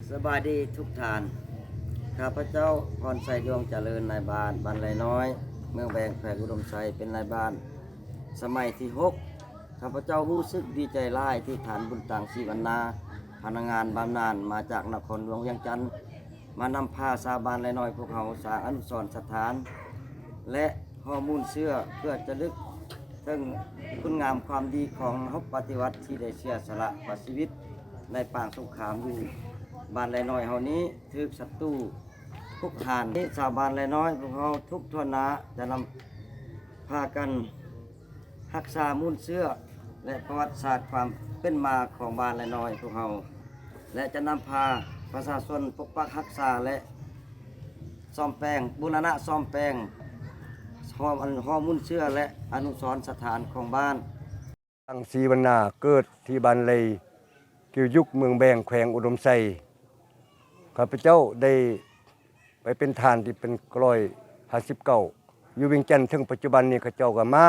สบายดีทุกท่านข้าพเจ้าพรชัยดวงเจริญนายบ้านบ้านไรน้อยเมืองแบงแขวงอุดมไซเป็นนายบ้านสมัยที่6ข้าพเจ้ารู้สึกดีใจร้ายที่ฐานบุญต่างชีวันนาพนักงานบำนาญมาจากนครหลวงเวียงจันทร์มานำพาชาวบ้านไรน้อยพวกเขาสร้างอนุสรณ์สถาน และข้อมูลเชื่อเพื่อจะลึกถึงคุณงามความดีของนักปฏิวัติที่ได้เสียสละชีวิตในปางสงครามอยู่บ้านไรน้อยเฮานี้ถูกศัตรูคุกคานนี้ชาวบ้านไรน้อยพวกเขาทุกทั่วหน้าจะนำพากันรักษามูลเชื่อและประวัติศาสตร์ความเป็นมาของบ้านไรน้อยพวกเขาและจะนำพาประชาชนปกปักรักษาและซ่อมแปลงบูรณะซ่อมแปลงข้อมูลเชื่อและอนุสรณ์สถานของบ้านตั้งศรีวรรณาเกิดที่บ้านเลยเกี่ยวยุคเมืองแบงแขวงอุดมไซข้าพเจ้าได้ไปเป็นทานที่เป็น159อยู่เวียงจันทร์ถึงปัจจุบันนี้ข้าเจ้าก็มา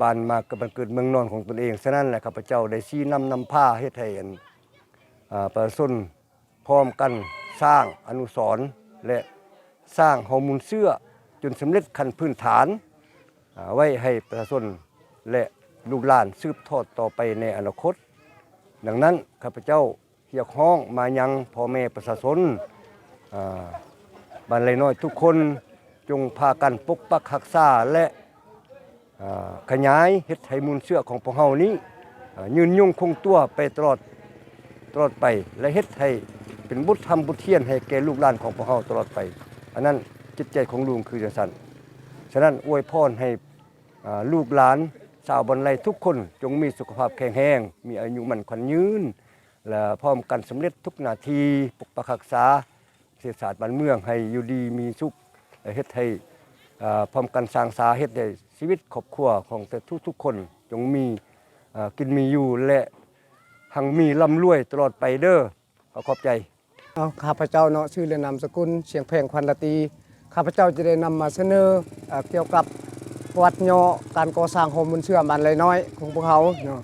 บ้านมากับบ้านเกิดเมืองนอนของตนเองฉะนั้นแหละข้าพเจ้าได้ชี้นำผ้าเฮ็ดให้ประชาชนพร้อมกันสร้างอนุสรณ์และสร้างข้อมูลเชื่อจนสำเร็จขั้นพื้นฐานไว้ให้ประชาชนและลูกหลานสืบทอดต่อไปในอนาคตดังนั้นข้าพเจ้าเรียกร้องมายังพ่อแม่ประชาชนบ้านไรน้อยทุกคนจงพากันปกปักรักษาและขยายเฮ็ดให้มูลเชื่อของพวกเฮานี้ยืนยงคงตัวไปตลอดไปและเฮ็ดให้เป็นบุญธรรมบุญเทียนให้แก่ลูกหลานของพวกเฮาตลอดไปอันนั้นจิตใจของลุงคือจังซั่นฉะนั้นอวยพรให้ลูกหลานชาวบ้านไรทุกคนจงมีสุขภาพแข็งแรงมีอายุมั่นขวัญยืนและพร้อมกันสำเร็จทุกนาทีปกปักรักษาเศรษฐศาสตร์บ้านเมืองให้อยู่ดีมีสุขเฮ็ดให้พร้อมกันสร้างสาเฮ็ดให้ชีวิตครอบครัวของแต่ทุกคนจงมีกินมีอยู่และหังมีร่ำรวยตลอดไปเด้อขอบใจข้าพเจ้าเนาะชื่อและนามสกุลเสียงเพลงควันละตีข้าพเจ้าจะได้นำมาเสนอเกี่ยวกับประวัติย่อการก่อสร้างโฮมบุญเชื่อบ้านไรน้อยของพวกเขาเนาะ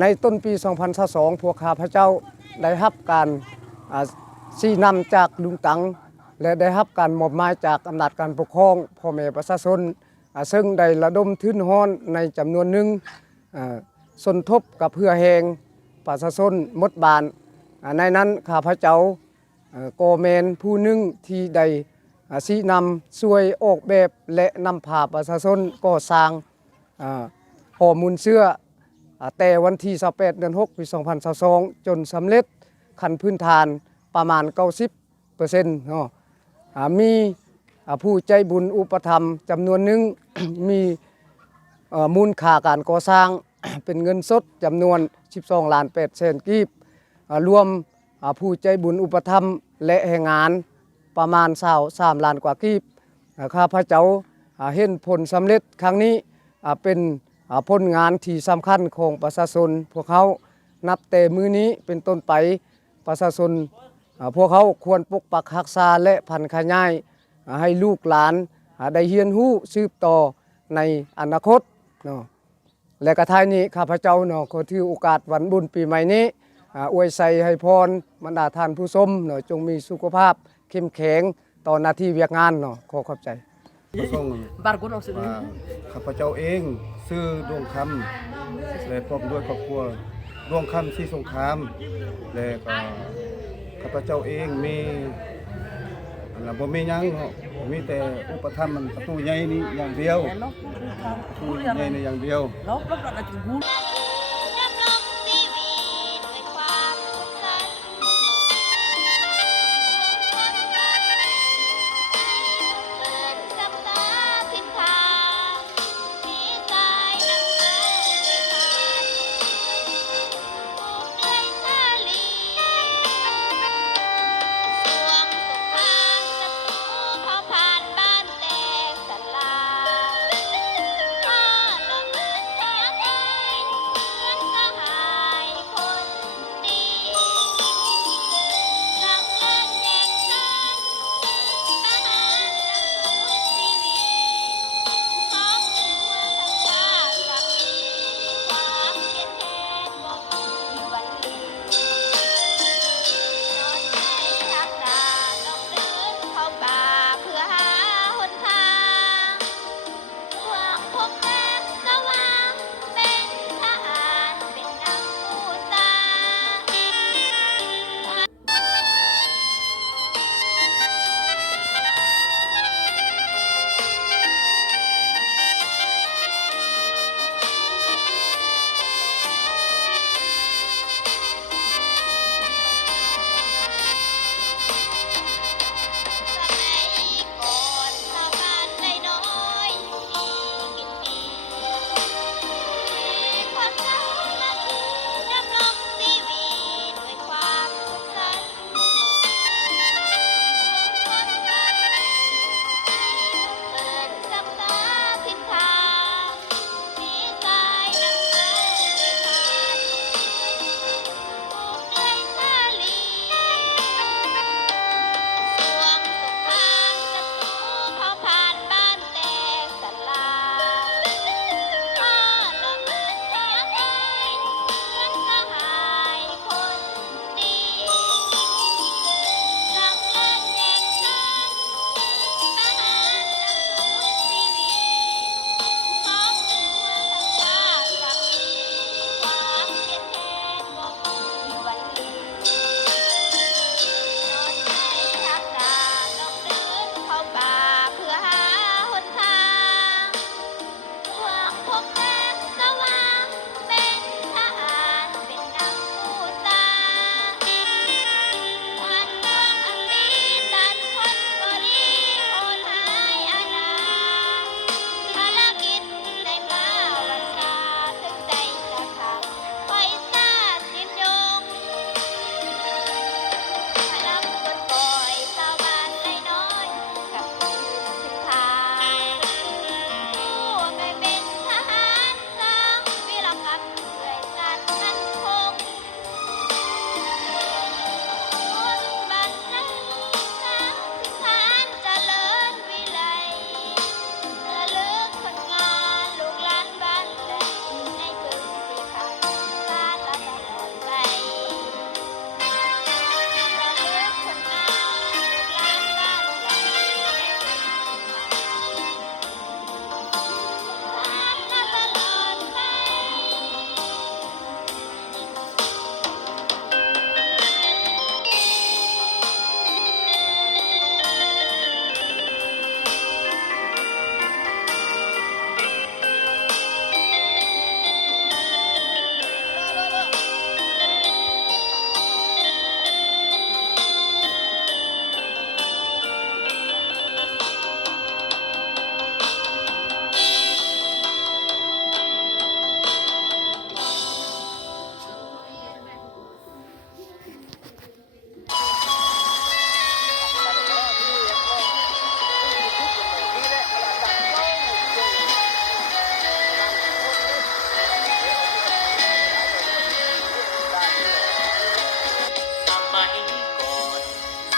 ในต้นปี 2022 พวกข้าพเจ้าได้รับการชี้นำจากลุงตังและได้รับการมอบหมายจากอำนาจการปกครองพ่อแม่ประชาชนซึ่งได้ระดมทุนฮ้อนในจำนวนหนึ่งสนทบกับเพื่อแหงประชาชนหมดบานในนั้นข้าพเจ้าโกเมนผู้หนึ่งที่ได้ชี้นำช่วยออกแบบและนำพาประชาชนก่อสร้างหอมูลเชื่อแต่วันที่28 เดือน 6 ปี 2022 จนสำเร็จขั้นพื้นฐานประมาณ 90% เนาะมีผู้ใจบุญอุปถัมภ์จำนวนหนึ่ง มีมูลค่าการก่อสร้าง เป็นเงินสดจำนวน 12,800,000 กีบรวมผู้ใจบุญอุปถัมภ์และแรงงานประมาณ23 ล้านกว่ากีบข้าพเจ้าเห็นผลสำเร็จครั้งนี้เป็นผลงานที่สำคัญของประชาชนพวกเขานับแต่มื้อนี้เป็นต้นไปประชาชนพวกเขาควรปกปักรักษาและพันธุ์ขยายให้ลูกหลานได้เรียนรู้สืบต่อในอนาคตเนาะและกระท้ายนี้ข้าพเจ้าเนาะขอถือโอกาสวันบุญปีใหม่นี้อวยใส่ให้พรบรรดาท่านผู้ชมเนาะจงมีสุขภาพเข้มแข็งต่อหน้าที่เวียกงานเนาะขอขอบใจข้าพเจ้าเองชื่อดวงคำและพร้อมด้วยครอบครัวดวงคำที่สงครามและก็ข้าพเจ้าเองมีบ่มีหยังมีแต่อุปถัมภ์มันประตูใหญ่นี้อย่างเดียวประตูใหญ่นี้อย่างเดียว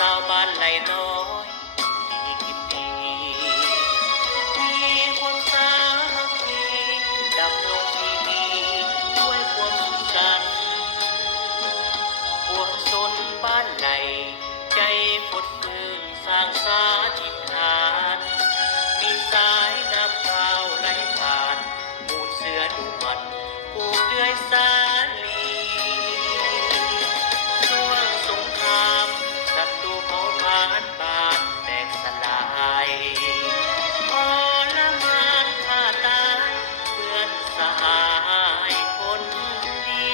สาวบ้านไหลน้อยดีกินดีมีความสามัคคีดำรงที่มีด้วยความสุขสันต์พวกชนบ้านไหลใจฝดซึ้งสร้างสาธิตฐานมีสายน้ำขาวไหลผ่านมูลเสือดูมันผูกเดือยสาลีช่วงสงครามศัตรูเผาผลาญบ้านแตกสลายทรมานฆ่าตายเพื่อนสหายคนดี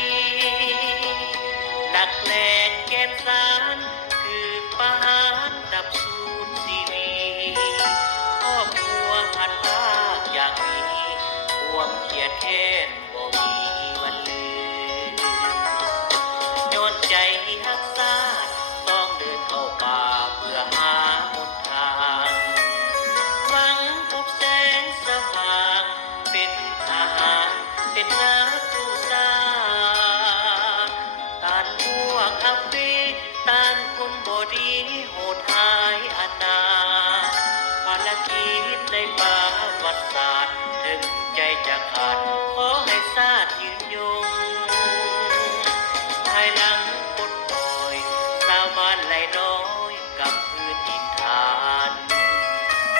หลักแหลกเกณฑ์สารคือประหารดับสูญชีวีครอบครัวพันภาคอย่างนี้ความเครียดแค้นบ่มีวันลืมย้อนใจฮักษาต้องเดินเข้าป่าเพื่อหาหนทางหวังพบแสงสว่างเป็นทหารเป็นนักกู้ซาต้านพวกอัฟรีต้านคนบ่ดีโหดหายอนาภารกิจในป่าวัดศาสตร์ถึงใจจะขาดขอให้ชาติยืนยงภายหลังปลดปล่อยสาวบ้านไหลน้อยกับพื้นดินฐาน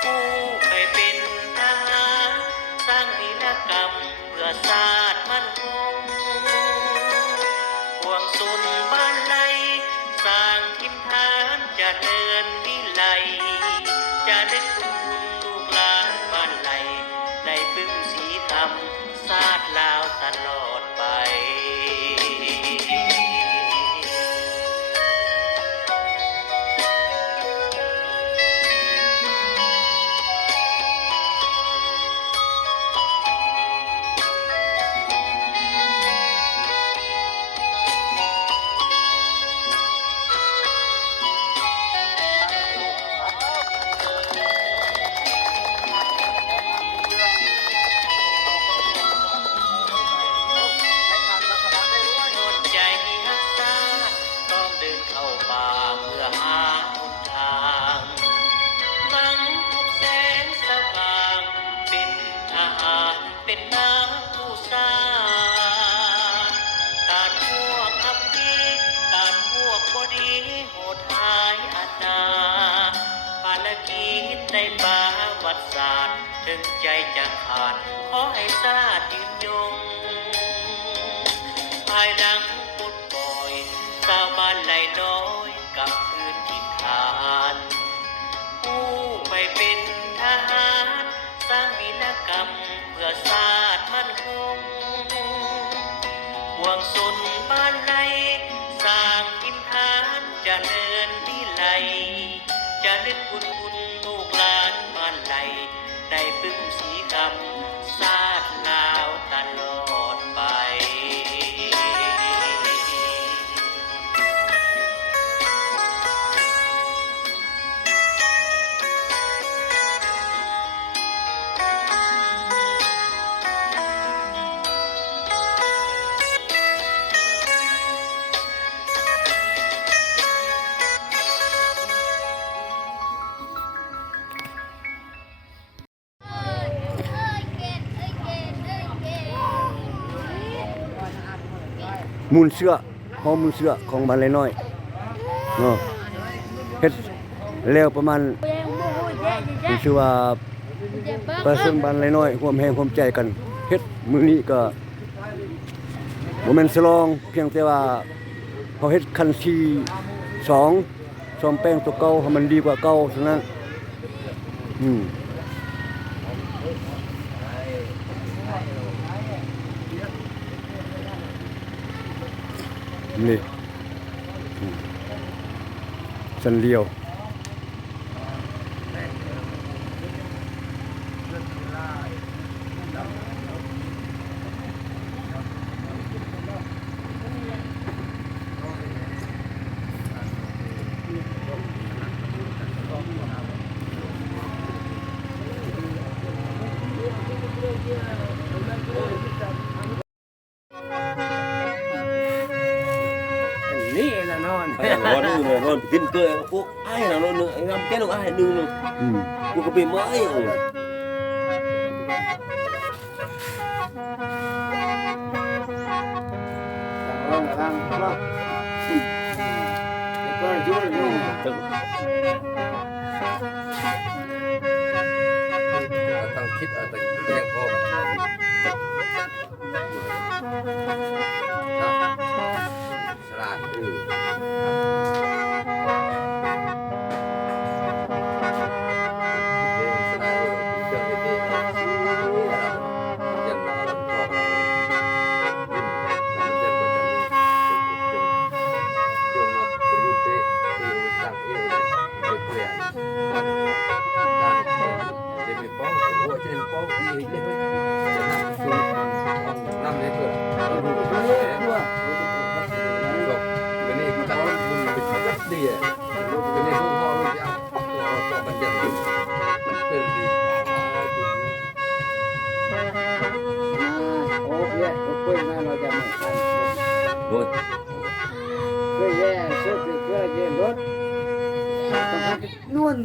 ผู้ไปเป็นทหารสร้างวีรกรรมเพื่อชาติมั่นคงห่วงสุนบ้านไหลสร้างทินฐานเจะเดินวิไลจะได้คุณลูกหลานบ้านไหลได้ปึ้งสีคำชาติลาวตลอดไป โดนใจฮักษาต้องเดินเข้าป่าเพื่อหาหนทางหวังพบแสงสว่างเป็นทหารเป็นนักกู้ซาต้านพวกอับปีต้านพวกบดีโหดหายอนาภารกิจในป่าวัดศาสตร์ถึงใจจะขาดขอให้ชาติยืนยง ภายหลังปลดปล่อยสาวบ้านไหลน้อยกับพื้นถิ่นฐานผู้ไปเป็นทหารสร้างวีรกรรมเพื่อชาติมั่นคงห่วงสนบ้านไหลสร้างถิ่นฐานเจะเดินวิไลจะนึกบุญลูกหลานบ้านไหลได้ปึ้งสีคำชาติลาวตลอดไป มูลเสื้อหอมมูลเสื้อของบ้านไรน้อยเนาะเฮ็ดแล้วประมาณผมชื่อว่าประชาชนบ้านไรน้อยร่วมแรงร่วมใจกันเฮ็ดมื้อนี้ก็บ่แม่นฉลองเพียงแต่ว่าเฮาเฮ็ดคันที่2ซ่อมแป้งตัวเก่าให้มันดีกว่าเก่าเท่านั้นนี่สันเลียว nó nữa nó tin cười phúc ai nào nó nữa em cái nó ai đừng nữa อืม กูก็เป็นmới rồi ต้องคิดเอาแต่แรงพร้อมฉลาดเรียนสนามเจ้าเด็กเราจะนอนพอเราจะก็จะมีจงเนาะประยุทธ์เตะที่เอาไปตั้งเองเลยเปลี่ยนได้เดี๋ยวมีป้องโอ้จะเป็นป้องที่เล็กจะนั่งสูงนั่งได้เพื่อเราดูไปแล้จบเป็นนี่ก็ต้องมุ่งไปชัดดีเป็นนี่พวกพ่อเราจะเอาต่อบัญญัติมันเป็นดี โอ้ยโอ้ยเราจะมา rồi เคยแย่สุดเคยเย็นรถต้องนวล